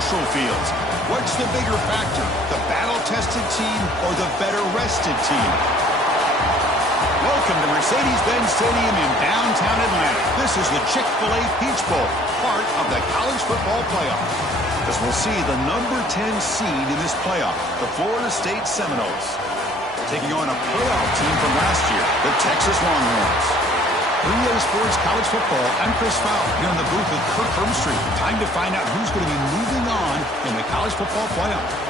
neutral fields. What's the bigger factor, the battle-tested team or the better-rested team? Welcome to Mercedes-Benz Stadium in downtown Atlanta. This is the Chick-fil-A Peach Bowl, part of the college football playoff. As we'll see the number 10 seed in this playoff, the Florida State Seminoles, taking on a playoff team from last year, the Texas Longhorns. 3A Sports College Football, I'm Chris Fowler, here in the booth with Kirk Hermstreet. Time to find out who's going to be moving on in the college football playoff.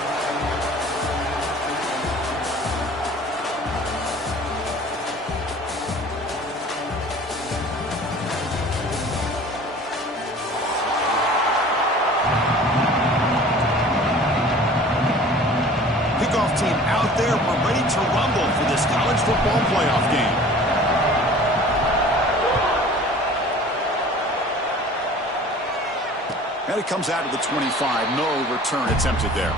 Team out there, we're ready to rumble for this college football playoff game. And it comes out of the 25. No return attempted there.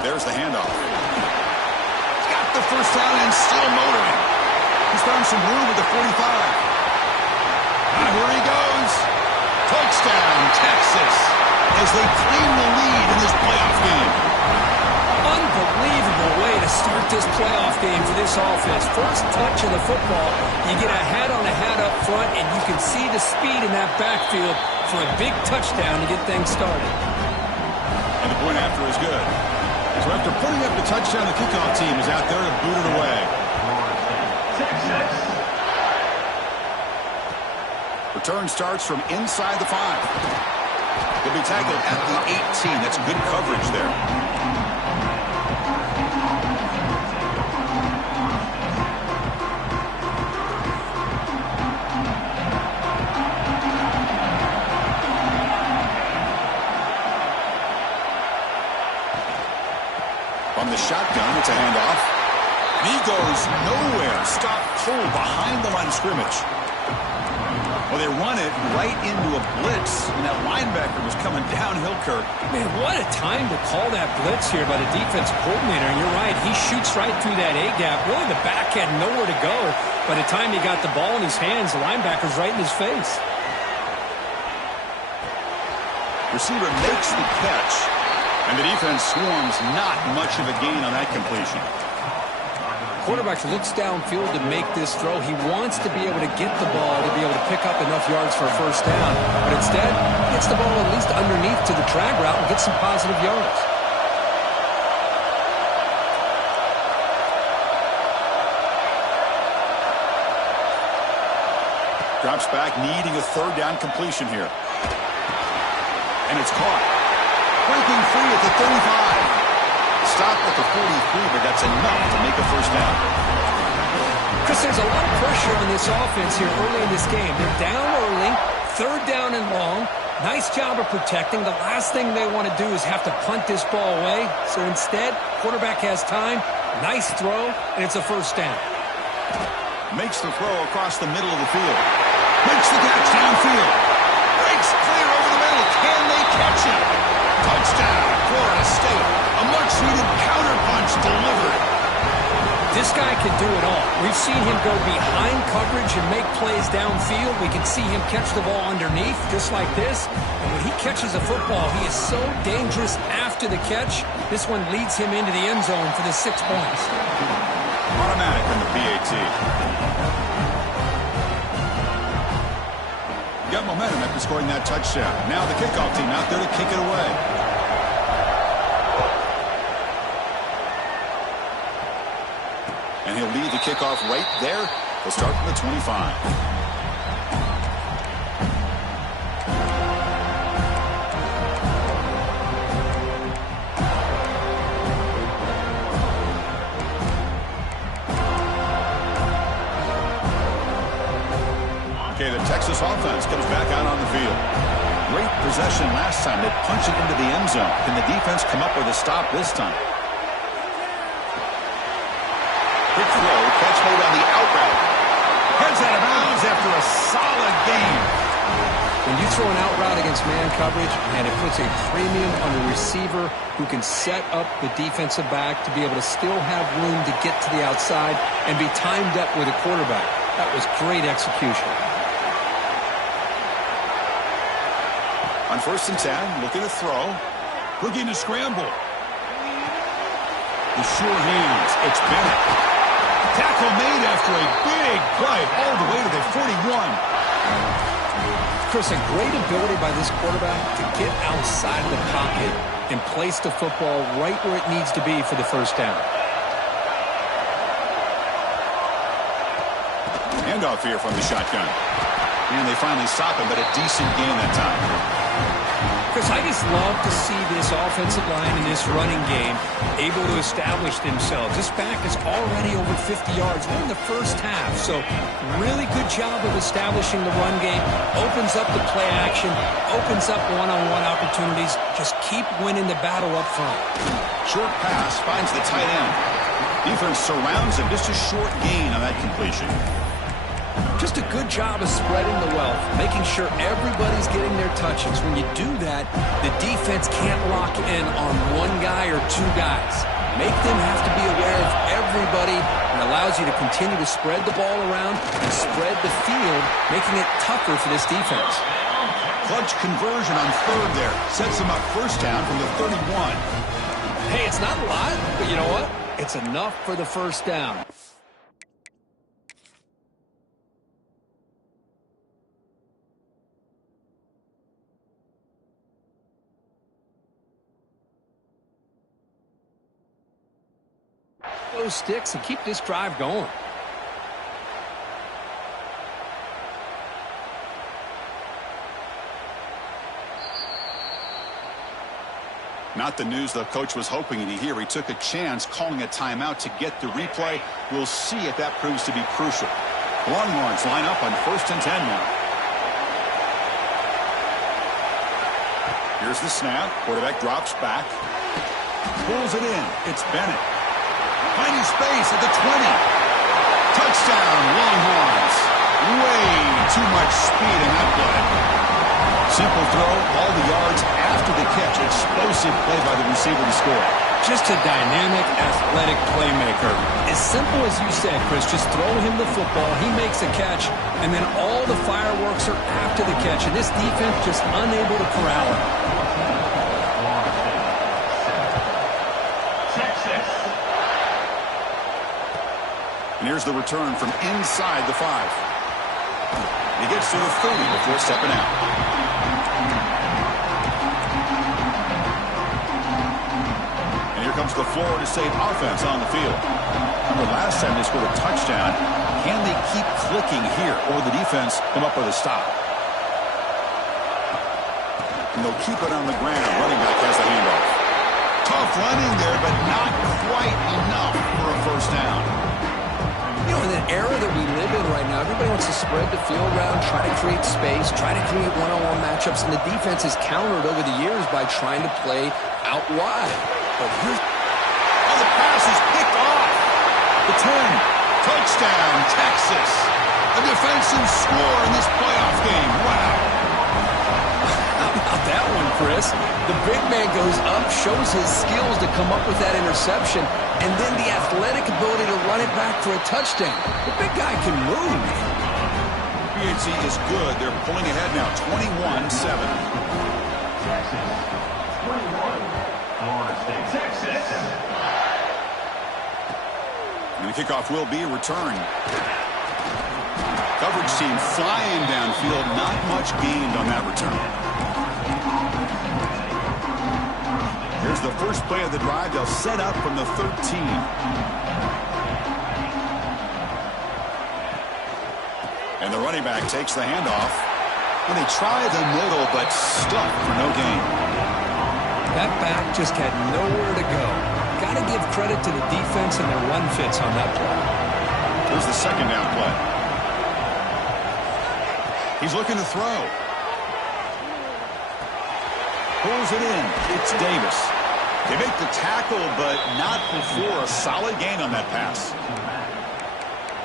There's the handoff. Got the first down and still motoring. He's found some room at the 45. Here he goes. Touchdown, Texas, as they claim the lead in this playoff game. Unbelievable way to start this playoff game for this offense. First touch of the football, you get a hat-on-a-hat up front, and you can see the speed in that backfield for a big touchdown to get things started. And the point after is good. So after putting up the touchdown, the kickoff team is out there to boot it away. Return starts from inside the 5. He'll be tackled at the 18. That's good coverage there. On the shotgun, it's a handoff. He goes nowhere. Stopped cold behind the line of scrimmage. Well, they run it right into a blitz, and that linebacker was coming downhill, Kirk. Man, what a time to call that blitz here by the defense coordinator. And you're right, he shoots right through that A-gap. Really, the back had nowhere to go. By the time he got the ball in his hands, the linebacker's right in his face. Receiver makes the catch. And the defense swarms, not much of a gain on that completion. Quarterback looks downfield to make this throw. He wants to be able to get the ball to be able to pick up enough yards for a first down. But instead, he gets the ball at least underneath to the drag route and gets some positive yards. Drops back, needing a third down completion here. And it's caught. Breaking free at the 35. Stop at the 43, but that's enough to make a first down. Chris, there's a lot of pressure on this offense here early in this game. They're down early, third down and long. Nice job of protecting. The last thing they want to do is have to punt this ball away. So instead, quarterback has time. Nice throw, and it's a first down. Makes the throw across the middle of the field. Makes the catch downfield. Breaks clear over the middle. Can they catch it? Touchdown, Florida State. A much-needed counterpunch delivered. This guy can do it all. We've seen him go behind coverage and make plays downfield. We can see him catch the ball underneath, just like this. And when he catches a football, he is so dangerous after the catch. This one leads him into the end zone for the 6 points. Automatic on the PAT. Got momentum after scoring that touchdown. Now the kickoff team out there to kick it away. And he'll lead the kickoff right there. He'll start from the 25. Okay, the Texas offense comes back out on the field. Great possession last time. They punch it into the end zone. Can the defense come up with a stop this time? Quick throw, catch made on the out route. Heads out of bounds after a solid game. When you throw an out route against man coverage, and it puts a premium on the receiver who can set up the defensive back to be able to still have room to get to the outside and be timed up with a quarterback. That was great execution. On 1st and 10, looking to throw. Looking to scramble. The sure hands. It's Bennett. Tackle made after a big play all the way to the 41. Chris, a great ability by this quarterback to get outside of the pocket and place the football right where it needs to be for the first down. Handoff here from the shotgun. And they finally stop him, but a decent gain that time. Chris, I just love to see this offensive line in this running game able to establish themselves. This back is already over 50 yards. We're in the first half, so really good job of establishing the run game. Opens up the play action, opens up one-on-one opportunities. Just keep winning the battle up front. Short pass finds the tight end. Defense surrounds him. Just a short gain on that completion. Just a good job of spreading the wealth, making sure everybody's getting their touches. When you do that, the defense can't lock in on one guy or two guys. Make them have to be aware of everybody and allows you to continue to spread the ball around and spread the field, making it tougher for this defense. Clutch conversion on 3rd there. Sets him up first down from the 31. Hey, it's not a lot, but you know what? It's enough for the first down. Those sticks and keep this drive going. Not the news the coach was hoping to hear. He took a chance calling a timeout to get the replay. We'll see if that proves to be crucial. Longhorns line up on 1st and 10 now. Here's the snap. Quarterback drops back. Pulls it in. It's Bennett. Finding space at the 20. Touchdown, Longhorns. Way too much speed in that play. Simple throw, all the yards after the catch. Explosive play by the receiver to score. Just a dynamic, athletic playmaker. As simple as you said, Chris, just throw him the football, he makes a catch, and then all the fireworks are after the catch, and this defense just unable to corral him. And here's the return from inside the 5. He gets to the 30 before stepping out. And here comes the Florida State offense on the field. Remember last time they scored a touchdown. Can they keep clicking here, or will the defense come up with a stop? And they'll keep it on the ground. Running back has the handoff. Tough running there, but not quite enough for a first down. You know, in the era that we live in right now, everybody wants to spread the field around, try to create space, try to create one-on-one matchups, and the defense has countered over the years by trying to play out wide. But here's... Oh, the pass is picked off. The 10. Touchdown, Texas. A defensive score in this playoff game. Wow. How about that one, Chris? The big man goes up, shows his skills to come up with that interception, and then the athletic ability to run it back for a touchdown. The big guy can move. PNC is good. They're pulling ahead now, 21-7. Texas, 21. Florida State, Texas. And the kickoff will be a return. Coverage team flying downfield. Not much gained on that return. Here's the first play of the drive. They'll set up from the 13. And the running back takes the handoff. And they try the middle, but stuck for no gain. That back just had nowhere to go. Got to give credit to the defense and their run fits on that play. Here's the second down play. He's looking to throw. Pulls it in. It's Davis. They make the tackle, but not before a solid gain on that pass.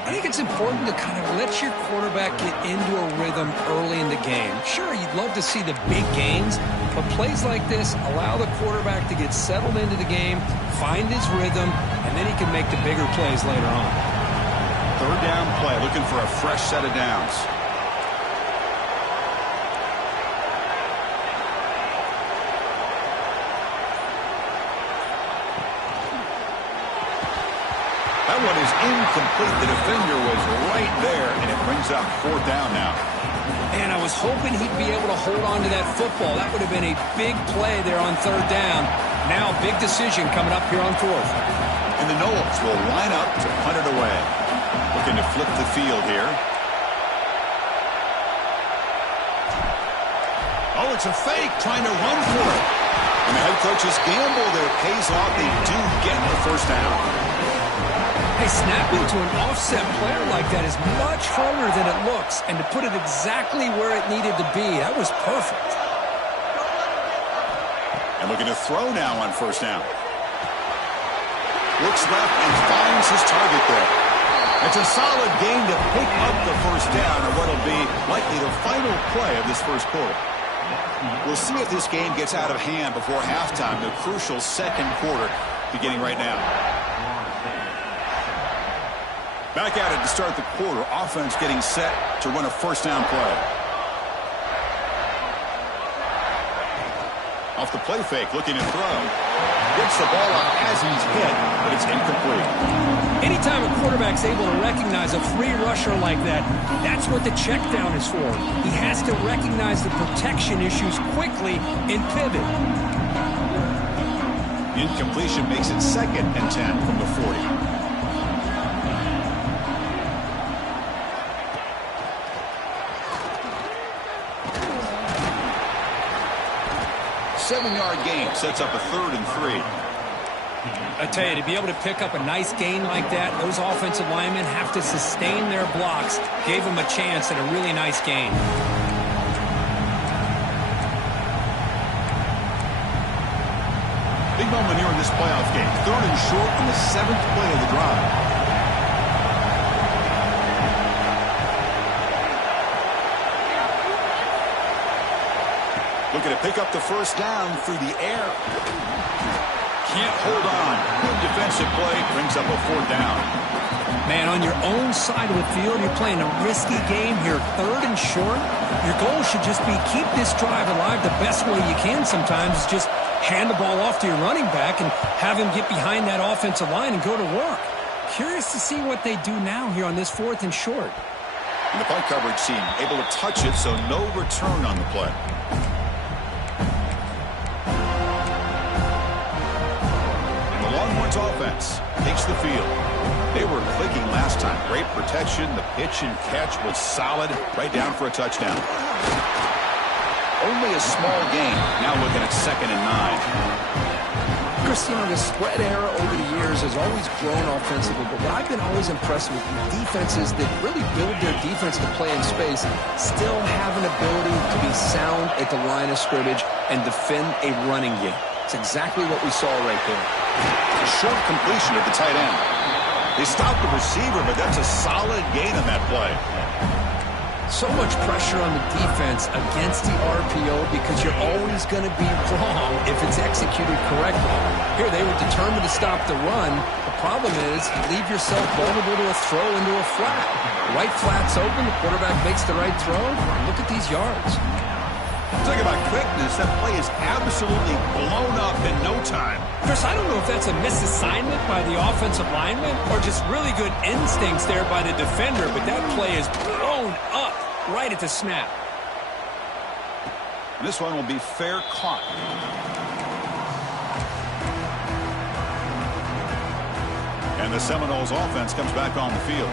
I think it's important to kind of let your quarterback get into a rhythm early in the game. Sure, you'd love to see the big gains, but plays like this allow the quarterback to get settled into the game, find his rhythm, and then he can make the bigger plays later on. Third down play, looking for a fresh set of downs. That one is incomplete. The defender was right there, and it brings up fourth down now. And I was hoping he'd be able to hold on to that football. That would have been a big play there on third down. Now, big decision coming up here on fourth. And the Noles will line up to punt it away. Looking to flip the field here. Oh, it's a fake, trying to run for it. And the head coach's gamble there pays off. They do get the first down. Hey, snapping to an offset player like that is much harder than it looks. And to put it exactly where it needed to be, that was perfect. And looking to throw now on first down. Looks left and finds his target there. It's a solid gain to pick up the first down, or what will be likely the final play of this first quarter. We'll see if this game gets out of hand before halftime, the crucial second quarter beginning right now. Back at it to start the quarter. Offense getting set to run a first down play. Off the play fake, looking to throw. Gets the ball up as he's hit, but it's incomplete. Anytime a quarterback's able to recognize a free rusher like that, that's what the check down is for. He has to recognize the protection issues quickly and pivot. Incompletion makes it 2nd and 10 from the 40. Seven-yard gain sets up a 3rd and 3. I tell you, to be able to pick up a nice gain like that, those offensive linemen have to sustain their blocks. Gave them a chance at a really nice gain. Big moment here in this playoff game. 3rd and short on the 7th play of the drive. Looking to pick up the first down through the air. Can't hold on. Good defensive play. Brings up a 4th down. Man, on your own side of the field, you're playing a risky game here. 3rd and short. Your goal should just be keep this drive alive the best way you can sometimes. Is just hand the ball off to your running back and have him get behind that offensive line and go to work. Curious to see what they do now here on this 4th and short. And the punt coverage team able to touch it, so no return on the play. Offense takes the field. They were clicking last time. Great protection. The pitch and catch was solid. Right down for a touchdown. Only a small gain. Now looking at 2nd and 9. Chris, you know, the spread era over the years has always grown offensively, but what I've been always impressed with defenses that really build their defense to play in space still have an ability to be sound at the line of scrimmage and defend a running game. It's exactly what we saw right there. A short completion at the tight end. They stopped the receiver, but that's a solid gain on that play. So much pressure on the defense against the RPO because you're always going to be wrong if it's executed correctly. Here, they were determined to stop the run. The problem is you leave yourself vulnerable to a throw into a flat. Right flat's open, the quarterback makes the right throw. Look at these yards. Talk about quickness. That play is absolutely blown up in no time. Chris, I don't know if that's a misassignment by the offensive lineman or just really good instincts there by the defender, but that play is blown up right at the snap. This one will be fair caught. And the Seminoles offense comes back on the field.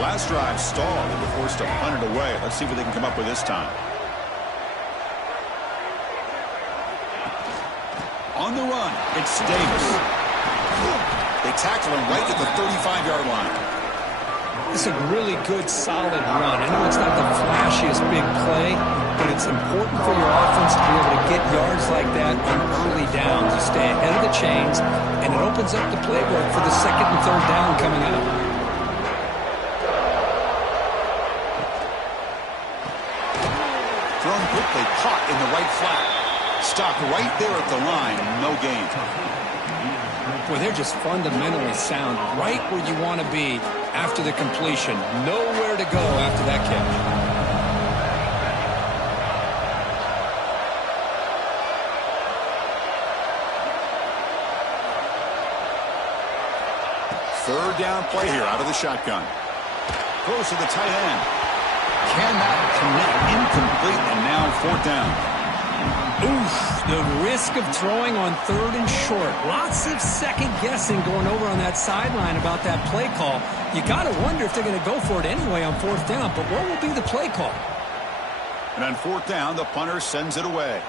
Last drive stalled. They were forced to punt it away. Let's see what they can come up with this time. On the run, it's Davis. They tackle him right at the 35-yard line. This is a really good, solid run. I know it's not the flashiest big play, but it's important for your offense to be able to get yards like that on early downs. You stay ahead of the chains, and it opens up the playbook for the 2nd and 3rd down coming up. perfectly caught in the right flat. Stopped right there at the line. No gain. Well, they're just fundamentally sound right where you want to be after the completion. Nowhere to go after that catch. Third down play here out of the shotgun. Throws to the tight end. Cannot connect. Incomplete, and now fourth down. Oof, the risk of throwing on third and short. Lots of second guessing going over on that sideline about that play call. You got to wonder if they're going to go for it anyway on fourth down, but what will be the play call? And on fourth down, the punter sends it away.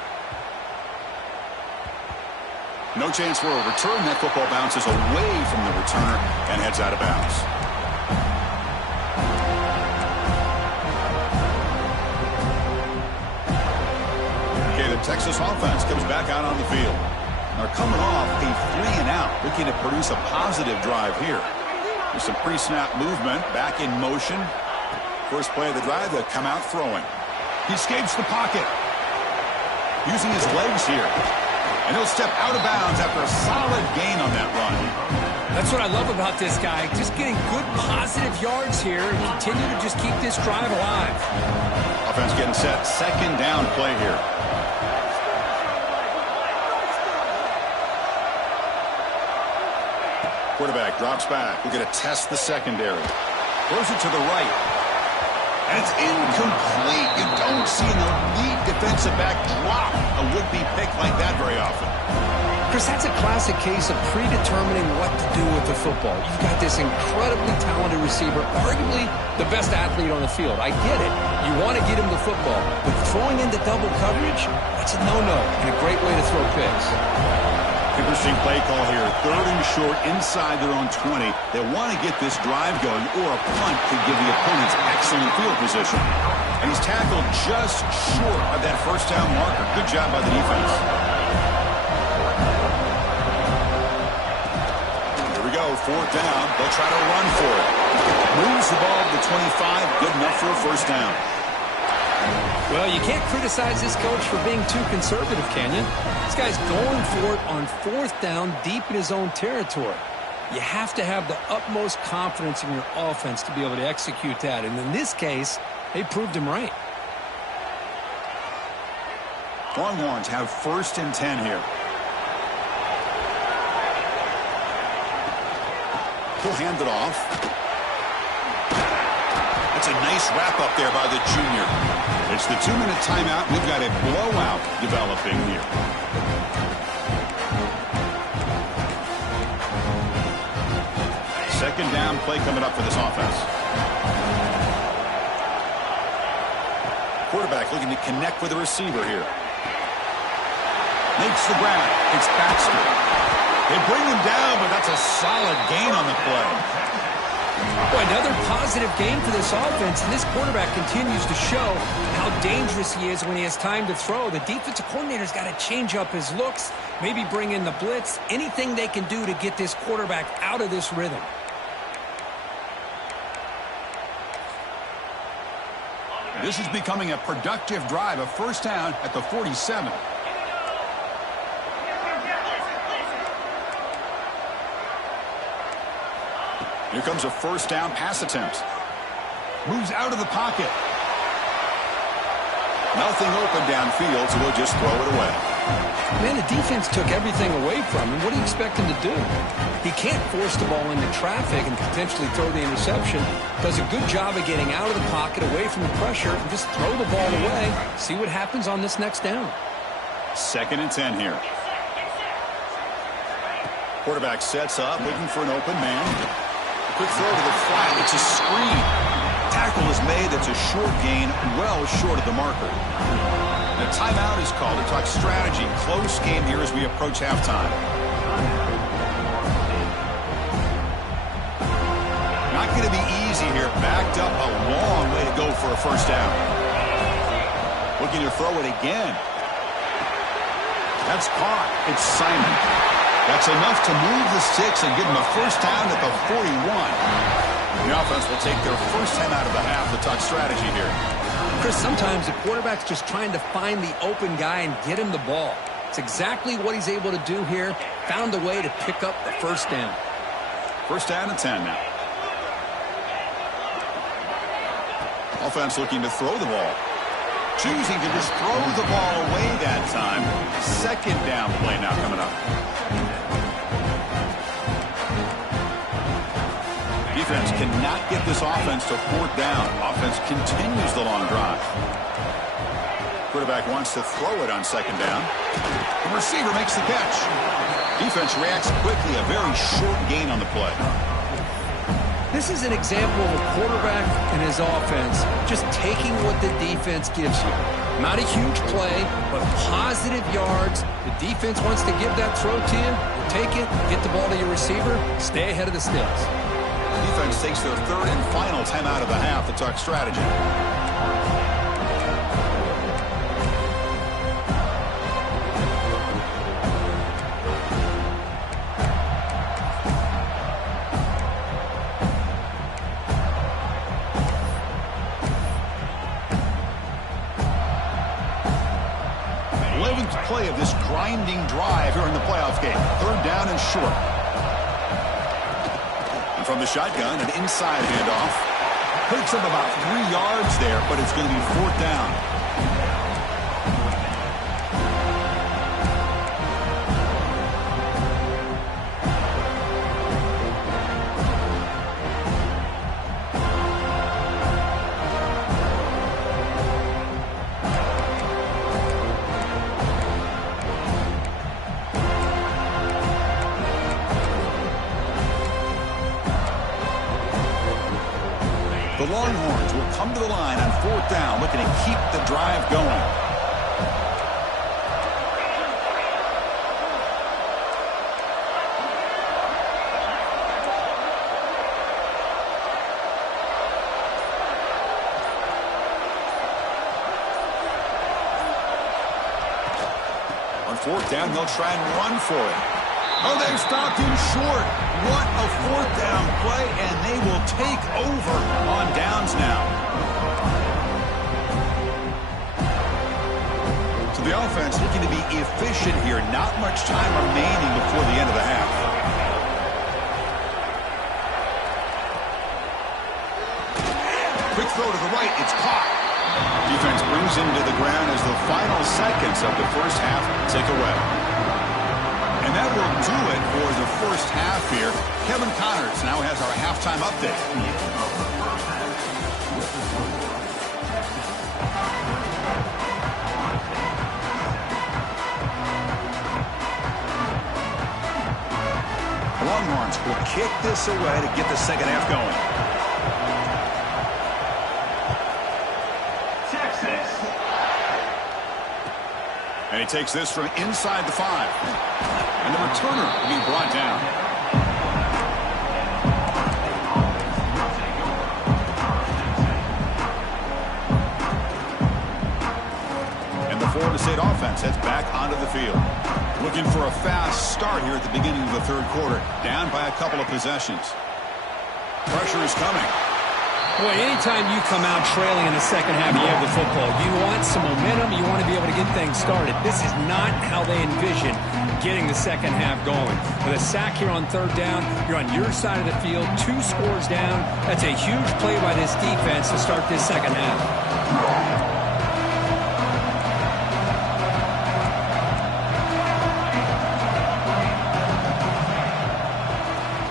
No chance for a return. That football bounces away from the returner and heads out of bounds. Okay, the Texas offense comes back out on the field. They're coming off a 3-and-out, looking to produce a positive drive here. There's some pre-snap movement, back in motion. First play of the drive, they'll come out throwing. He escapes the pocket, using his legs here. And he'll step out of bounds after a solid gain on that run. That's what I love about this guy. Just getting good positive yards here and continue to just keep this drive alive. Offense getting set. Second down play here. Quarterback drops back. We're going to test the secondary. Throws it to the right. And it's incomplete. You don't see an elite defensive back drop a would-be pick like that very often. Chris, that's a classic case of predetermining what to do with the football. You've got this incredibly talented receiver, arguably the best athlete on the field. I get it. You want to get him the football. But throwing into double coverage, that's a no-no and a great way to throw picks. Interesting play call here. Third and short inside their own 20. They want to get this drive going, or a punt could give the opponents excellent field position. And he's tackled just short of that first down marker. Good job by the defense. Here we go, fourth down. They'll try to run for it. Moves the ball to the 25. Good enough for a first down. Well, you can't criticize this coach for being too conservative, can you? This guy's going for it on fourth down deep in his own territory. You have to have the utmost confidence in your offense to be able to execute that. And in this case, they proved him right. Longhorns have first and 10 here. He'll hand it off. That's a nice wrap-up there by the junior. It's the 2-minute timeout. We've got a blowout developing here. Second down play coming up for this offense. Quarterback looking to connect with the receiver here. Makes the grab. It's Baxter. They bring him down, but that's a solid gain on the play. Boy, another positive game for this offense, and this quarterback continues to show how dangerous he is when he has time to throw. The defensive coordinator's got to change up his looks, maybe bring in the blitz, anything they can do to get this quarterback out of this rhythm. This is becoming a productive drive, a first down at the 47. Here comes a first down pass attempt. Moves out of the pocket. Nothing open downfield, so we'll just throw it away. Man, the defense took everything away from him. What do you expect him to do? He can't force the ball into traffic and potentially throw the interception. Does a good job of getting out of the pocket, away from the pressure, and just throw the ball away. See what happens on this next down. Second and 10 here. Quarterback sets up, looking for an open man. Quick throw to the flat. It's a screen. Tackle is made. That's a short gain, well short of the marker. And a timeout is called to talk strategy. Close game here as we approach halftime. Not going to be easy here. Backed up a long way to go for a first down. Looking to throw it again. That's caught. It's Simon. That's enough to move the sticks and give him a first down at the 41. The offense will take their first time out of the half to talk strategy here. Chris, sometimes the quarterback's just trying to find the open guy and get him the ball. It's exactly what he's able to do here. Found a way to pick up the first down. First down and 10 now. Offense looking to throw the ball. Choosing to just throw the ball away that time. Second down play now coming up. Defense cannot get this offense to fourth down. Offense continues the long drive. Quarterback wants to throw it on second down. The receiver makes the catch. Defense reacts quickly. A very short gain on the play. This is an example of a quarterback and his offense just taking what the defense gives you. Not a huge play, but positive yards. The defense wants to give that throw to you. You take it, get the ball to your receiver, stay ahead of the sticks. Defense takes their third and final time out of the half to talk strategy. Play of this grinding drive here in the playoff game. Third down and short. And from the shotgun, an inside handoff. Picks up about 3 yards there, but it's going to be fourth down. The Longhorns will come to the line on fourth down, looking to keep the drive going. On fourth down, they'll try and run for it. Oh, they've stopped him short. What a fourth down play, and they will take over on downs now. So the offense looking to be efficient here. Not much time remaining before the end of the half. Quick throw to the right. It's caught. Defense brings him to the ground as the final seconds of the first half tick away. And that will do it for the first half here. Kevin Connors now has our halftime update. The Longhorns will kick this away to get the second half going. Texas. And he takes this from inside the 5. And the returner will be brought down. And the Florida State offense heads back onto the field. Looking for a fast start here at the beginning of the third quarter. Down by a couple of possessions. Pressure is coming. Boy, anytime you come out trailing in the second half, you have the football. You want some momentum. You want to be able to get things started. This is not how they envision getting the second half going. With a sack here on third down, you're on your side of the field, 2 scores down. That's a huge play by this defense to start this second half.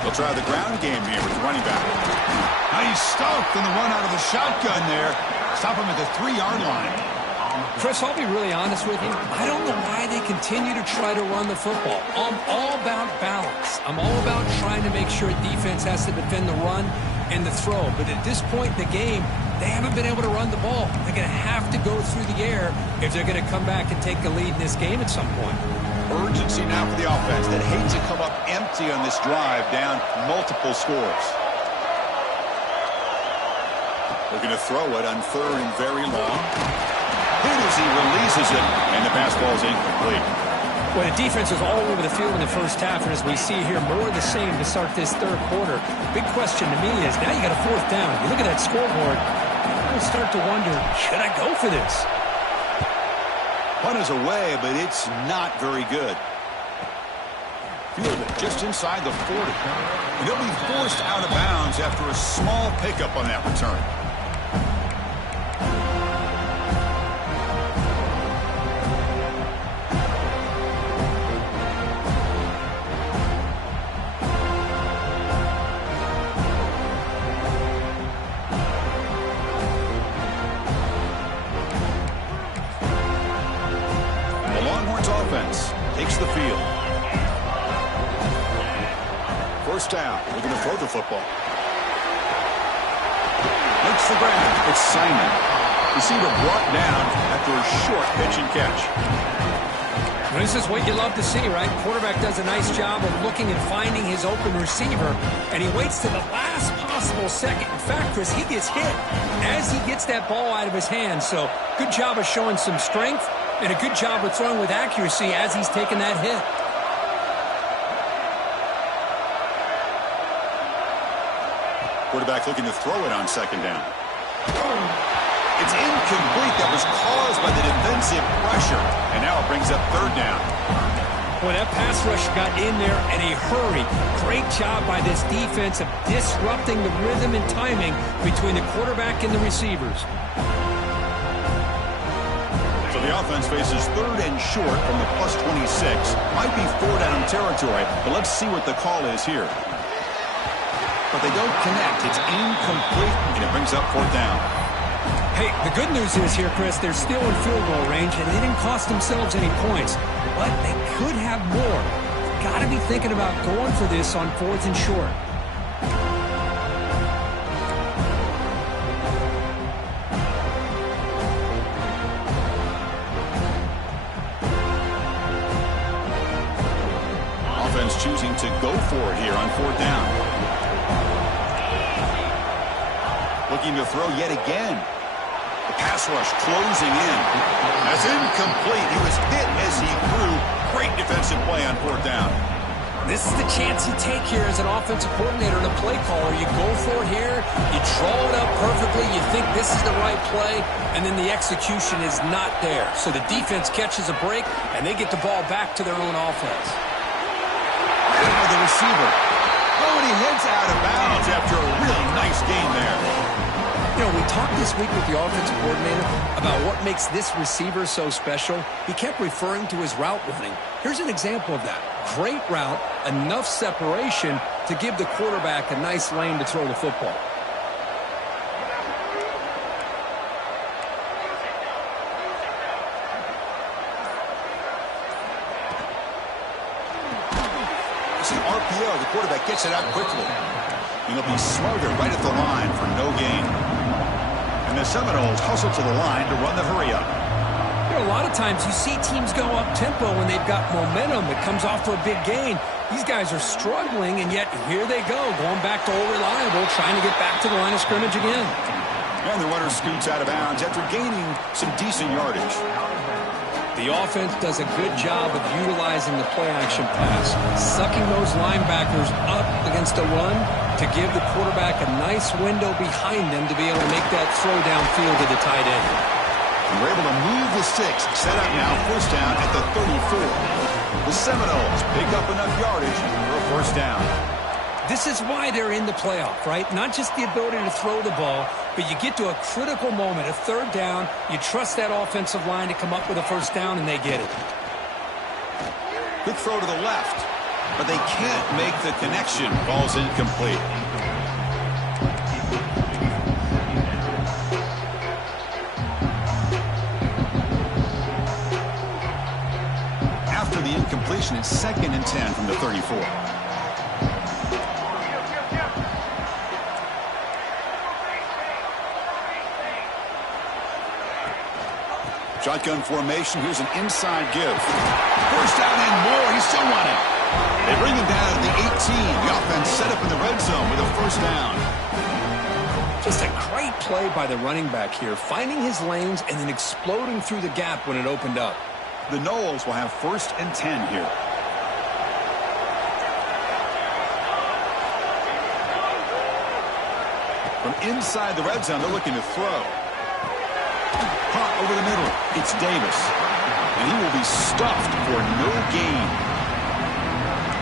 They'll try the ground game here with the running back. Nice stop in the run out of the shotgun there. Stop him at the 3-yard line. Chris, I'll be really honest with you. I don't know why they continue to try to run the football. I'm all about balance. I'm all about trying to make sure defense has to defend the run and the throw. But at this point in the game, they haven't been able to run the ball. They're going to have to go through the air if they're going to come back and take the lead in this game at some point. Urgency now for the offense that hates to come up empty on this drive, down multiple scores. Looking to throw it on third and very long. Hit as he releases it, and the pass ball is incomplete. Well, the defense was all over the field in the first half, and as we see here, more of the same to start this third quarter. Big question to me is, now you got a fourth down. You look at that scoreboard, you start to wonder, should I go for this? Punt is away, but it's not very good. Fielded just inside the 40. And he'll be forced out of bounds after a small pickup on that return. The Longhorns offense takes the field. First down. We're going to throw the football. Makes the grab. It's Simon. Receiver brought down after a short pitch and catch. Well, this is what you love to see, right? Quarterback does a nice job of looking and finding his open receiver, and he waits to the last possible second. In fact, Chris, he gets hit as he gets that ball out of his hands. So good job of showing some strength and a good job of throwing with accuracy as he's taking that hit. Quarterback looking to throw it on second down. It's incomplete. That was caused by the defensive pressure. And now it brings up third down. Boy, that pass rush got in there in a hurry. Great job by this defense of disrupting the rhythm and timing between the quarterback and the receivers. So the offense faces third and short from the plus 26. Might be four down territory, but let's see what the call is here. But they don't connect. It's incomplete, and it brings up fourth down. Hey, the good news is here, Chris, they're still in field goal range, and they didn't cost themselves any points. But they could have more. Got to be thinking about going for this on fourth and short. Offense choosing to go for it here on fourth down. Looking to throw yet again. The pass rush closing in. That's incomplete. He was hit as he threw. Great defensive play on fourth down. This is the chance you take here as an offensive coordinator and a play caller. You go for it here. You draw it up perfectly. You think this is the right play, and then the execution is not there. So the defense catches a break, and they get the ball back to their own offense. Now the receiver. Oh, and he heads out of bounds after a really nice game there. You know, we talked this week with the offensive coordinator about what makes this receiver so special. He kept referring to his route running. Here's an example of that. Great route, enough separation to give the quarterback a nice lane to throw the football. This is RPO. The quarterback gets it out quickly. And he'll be smothered right at the line for no gain. And the Seminoles hustle to the line to run the hurry-up. You know, a lot of times you see teams go up-tempo when they've got momentum that comes off to a big gain. These guys are struggling, and yet here they go, going back to old reliable, trying to get back to the line of scrimmage again. And the runner scoots out of bounds after gaining some decent yardage. The offense does a good job of utilizing the play-action pass, sucking those linebackers up against a run to give the quarterback a nice window behind them to be able to make that throw downfield to the tight end. And we're able to move the sticks, set up now first down at the 34. The Seminoles pick up enough yardage for a first down. This is why they're in the playoff, right? Not just the ability to throw the ball, but you get to a critical moment, a third down, you trust that offensive line to come up with a first down, and they get it. Good throw to the left, but they can't make the connection. Ball's incomplete. After the incompletion, it's 2nd and 10 from the 34. Shotgun formation. Here's an inside give. First down and more. He's still running. They bring him down at the 18. The offense set up in the red zone with a first down. Just a great play by the running back here, finding his lanes and then exploding through the gap when it opened up. The Noles will have 1st and 10 here. From inside the red zone, they're looking to throw. Caught over the middle. It's Davis. And he will be stuffed for no gain.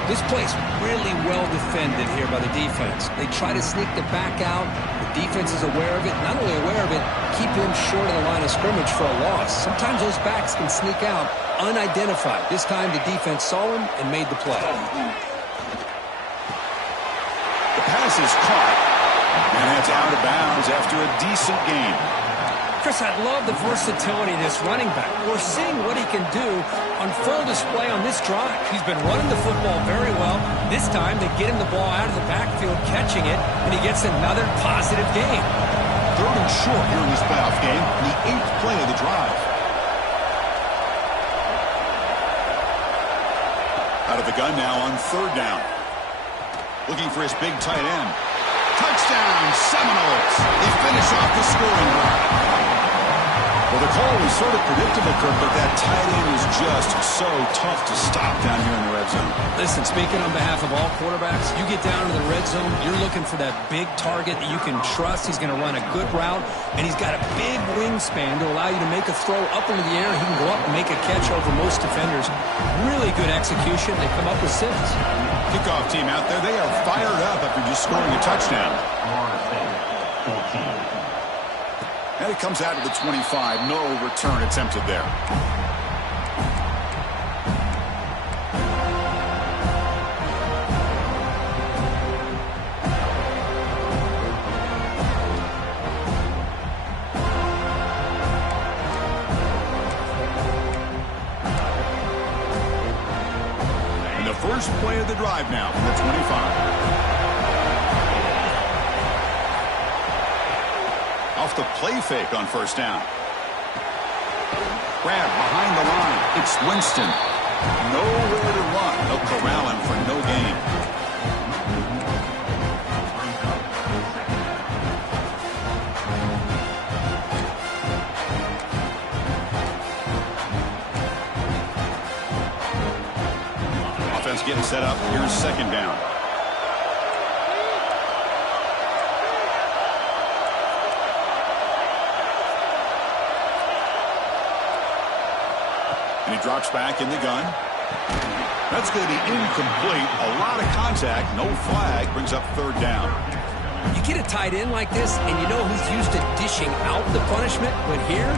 This play's really well defended here by the defense. They try to sneak the back out. The defense is aware of it. Not only aware of it, keep him short of the line of scrimmage for a loss. Sometimes those backs can sneak out unidentified. This time the defense saw him and made the play. The pass is caught. And that's out of bounds after a decent gain. Chris, I love the versatility of this running back. We're seeing what he can do on full display on this drive. He's been running the football very well. This time, they get him the ball out of the backfield, catching it, and he gets another positive gain. 3rd and short here in this playoff game, the 8th play of the drive. Out of the gun now on 3rd down. Looking for his big tight end. Touchdown, Seminoles. They finish off the scoring drive. Well, the call was sort of predictable, Kirk, but that tight end is just so tough to stop down here in the red zone. Listen, speaking on behalf of all quarterbacks, you get down to the red zone, you're looking for that big target that you can trust. He's going to run a good route, and he's got a big wingspan to allow you to make a throw up into the air. He can go up and make a catch over most defenders. Really good execution. They come up with 6. Kickoff team out there, they are fired up after just scoring a touchdown. And it comes out to the 25. No return attempted there. And the first play of the drive now from the 25. Off the play fake on 1st down. Grab behind the line. It's Winston. Nowhere to run. They'll corral him for no gain. Offense getting set up. Here's 2nd down. And he drops back in the gun. That's going to be incomplete. A lot of contact. No flag. Brings up 3rd down. You get a tight end like this, and you know he's used to dishing out the punishment. But here,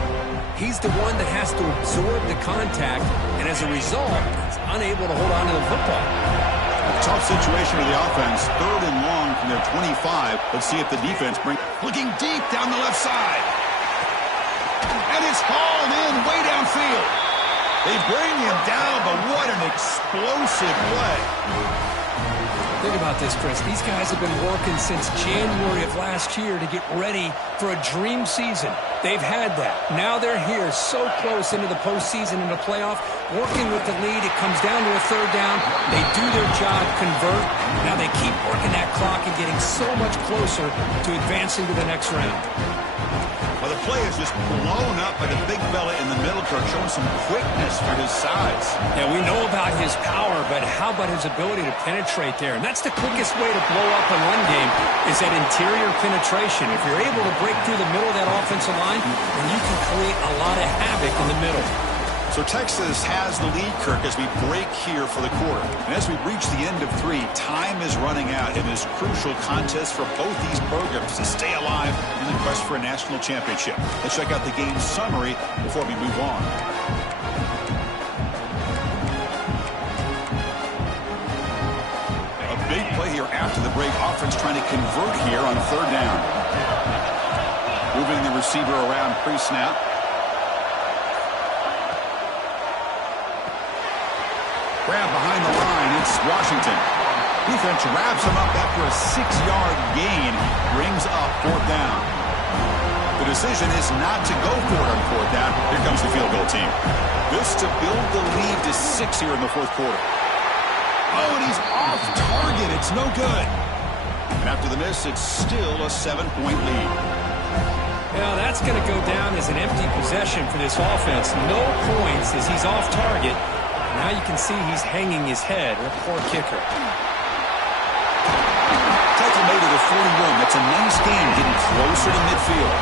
he's the one that has to absorb the contact. And as a result, he's unable to hold on to the football. A tough situation for the offense. 3rd and long from their 25. Let's see if the defense brings... Looking deep down the left side. And it's hauled in way downfield. They bring him down, but what an explosive play. Think about this, Chris. These guys have been working since January of last year to get ready for a dream season. They've had that. Now they're here so close into the postseason and the playoff, working with the lead. It comes down to a 3rd down. They do their job, convert. Now they keep working that clock and getting so much closer to advancing to the next round. Well, the play is just blown up by the big fella in the middle, Kirk, showing some quickness for his size. Yeah, we know about his power, but how about his ability to penetrate there? And that's the quickest way to blow up a run game is that interior penetration. If you're able to break through the middle of that offensive line, then you can create a lot of havoc in the middle. So Texas has the lead, Kirk, as we break here for the quarter. And as we reach the end of 3, time is running out in this crucial contest for both these programs to stay alive in the quest for a national championship. Let's check out the game summary before we move on. A big play here after the break. Offense trying to convert here on 3rd down. Moving the receiver around pre-snap. Grab behind the line. It's Washington. Defense wraps him up after a 6-yard gain. Brings up 4th down. The decision is not to go for it on 4th down. Here comes the field goal team. This to build the lead to 6 here in the 4th quarter. Oh, and he's off target. It's no good. And after the miss, it's still a 7-point lead. Well, that's going to go down as an empty possession for this offense. No points as he's off target. Now you can see he's hanging his head. A poor kicker. Tackle made at the 41. That's a nice game getting closer to midfield.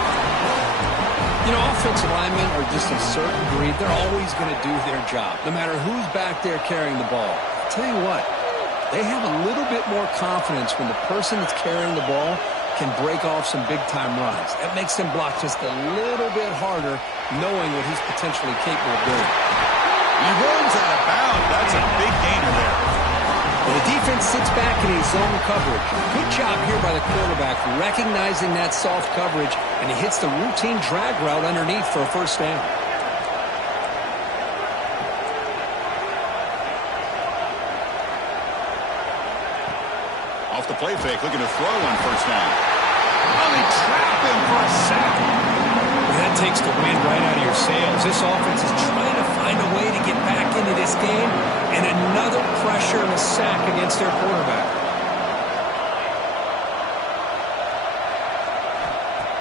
You know, offensive linemen are just a certain breed. They're always going to do their job, no matter who's back there carrying the ball. I'll tell you what, they have a little bit more confidence when the person that's carrying the ball can break off some big-time runs. That makes them block just a little bit harder, knowing what he's potentially capable of doing. He runs out of bounds. That's a big gainer there. Well, the defense sits back in his zone coverage. Good job here by the quarterback recognizing that soft coverage, and he hits the routine drag route underneath for a first down. Off the play fake, looking to throw on first down. Oh, they trap him for a sack. That takes the wind right out of your sails. This offense is trying to find a way to get back into this game, and another pressure and a sack against their quarterback.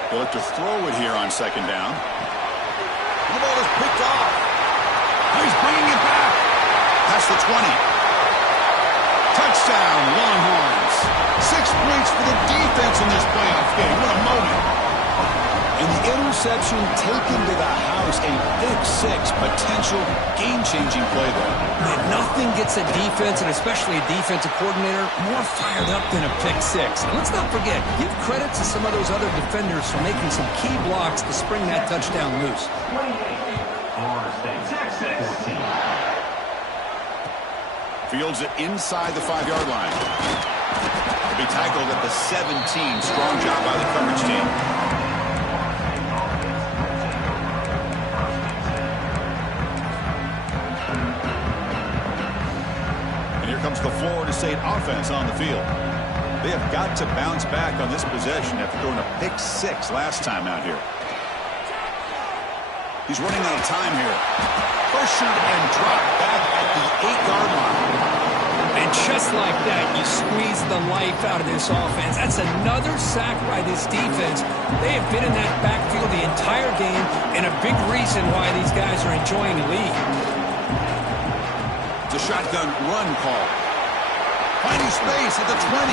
They'll look to throw it here on second down. The ball is picked off. Now he's bringing it back. Past the 20. Touchdown, Longhorns. 6 points for the defense in this playoff game. What a moment. And the interception taken to the house, a big 6, potential game-changing play there. And nothing gets a defense, and especially a defensive coordinator, more fired up than a pick 6. And let's not forget, give credit to some of those other defenders for making some key blocks to spring that touchdown loose. 28, Florida State, Texas. Fields it inside the 5-yard line. He'll be tackled at the 17. Strong job by the coverage team. Comes the Florida State offense on the field. They have got to bounce back on this possession after throwing a pick 6 last time out here. He's running out of time here. Pressured and dropped back at the 8-yard line. And just like that, you squeeze the life out of this offense. That's another sack by this defense. They have been in that backfield the entire game, and a big reason why these guys are enjoying the lead. It's a shotgun run call. Finding space at the 20.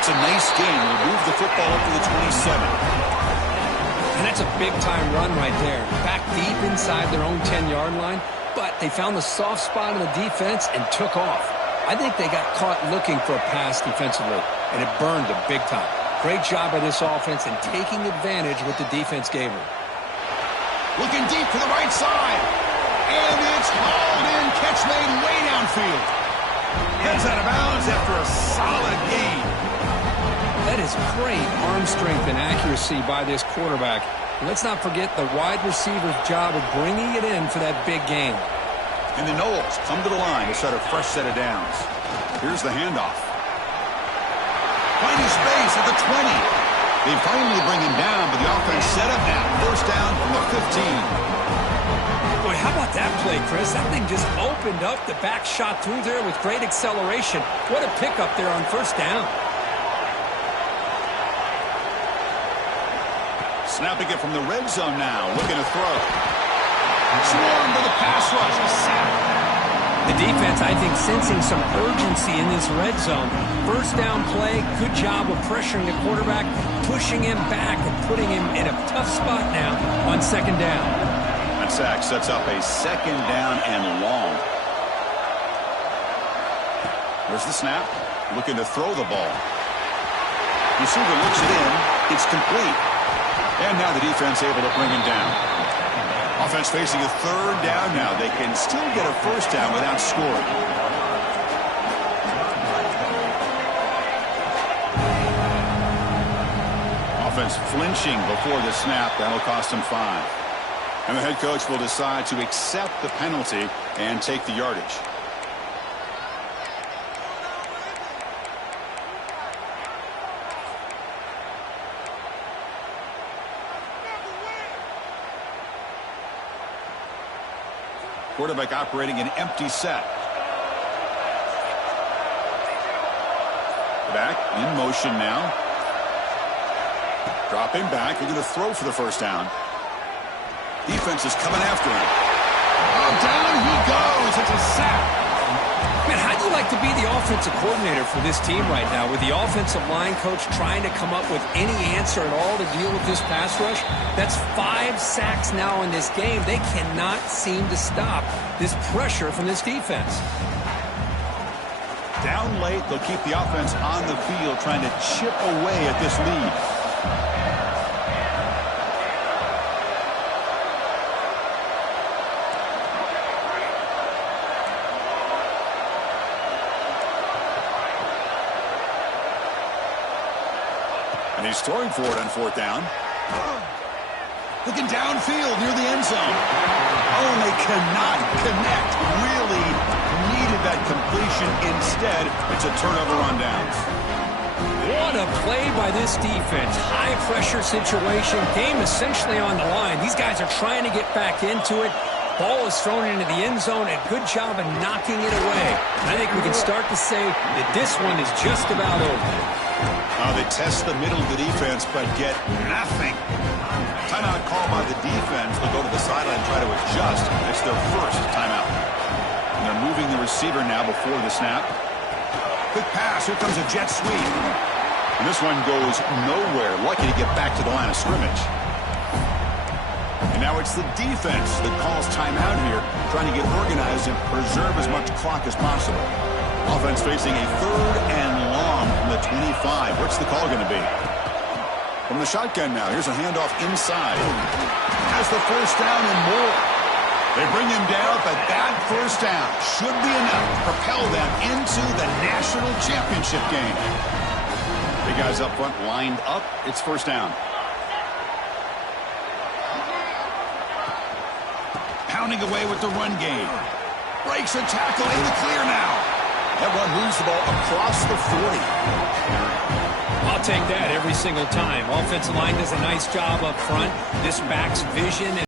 It's a nice gain. We'll move the football up to the 27. And that's a big-time run right there. Back deep inside their own 10-yard line, but they found the soft spot in the defense and took off. I think they got caught looking for a pass defensively, and it burned them big time. Great job by this offense in taking advantage of what the defense gave them. Looking deep to the right side. And it's hauled in. Catch made way downfield. Heads out of bounds after a solid gain. That is great arm strength and accuracy by this quarterback. And let's not forget the wide receiver's job of bringing it in for that big game. And the Noles come to the line to start a fresh set of downs. Here's the handoff. Finding space at the 20. They finally bring him down, but the offense set up now. First down from the 15. Boy, how about that play, Chris? That thing just opened up. The back shot through there with great acceleration. What a pickup there on first down. Snapping it from the red zone now. Looking to throw. Swarmed to the pass rush. A sack. The defense, I think, sensing some urgency in this red zone. First down play, good job of pressuring the quarterback, pushing him back and putting him in a tough spot now on second down. That sack sets up a second down and long. There's the snap. Looking to throw the ball. Receiver looks it in. It's complete. And now the defense able to bring him down. Offense facing a third down now. They can still get a first down without scoring. Offense flinching before the snap. That'll cost him 5. And the head coach will decide to accept the penalty and take the yardage. Quarterback operating an empty set. Back in motion now. Dropping back. They're going to throw for the first down. Defense is coming after him. Oh, down he goes. It's a sack. Man, how'd you like to be the offensive coordinator for this team right now with the offensive line coach trying to come up with any answer at all to deal with this pass rush? That's 5 sacks now in this game. They cannot seem to stop this pressure from this defense. Down late, they'll keep the offense on the field trying to chip away at this lead. And he's throwing for it on 4th down. Looking downfield near the end zone. Oh, and they cannot connect. Really needed that completion. Instead, it's a turnover on downs. What a play by this defense. High pressure situation. Game essentially on the line. These guys are trying to get back into it. Ball is thrown into the end zone. A good job of knocking it away. I think we can start to say that this one is just about over. They test the middle of the defense, but get nothing. Timeout call by the defense. They'll go to the sideline and try to adjust. It's their first timeout. And they're moving the receiver now before the snap. Quick pass. Here comes a jet sweep. And this one goes nowhere. Lucky to get back to the line of scrimmage. And now it's the defense that calls timeout here, trying to get organized and preserve as much clock as possible. Offense facing a 3rd and long from the 25. What's the call going to be? From the shotgun now. Here's a handoff inside. Has the first down and more. They bring him down, but that first down should be enough to propel them into the national championship game. Big guys up front lined up. It's first down. Pounding away with the run game. Breaks a tackle in the clear now. That one moves the ball across the 40. I'll take that every single time. Offensive line does a nice job up front. This back's vision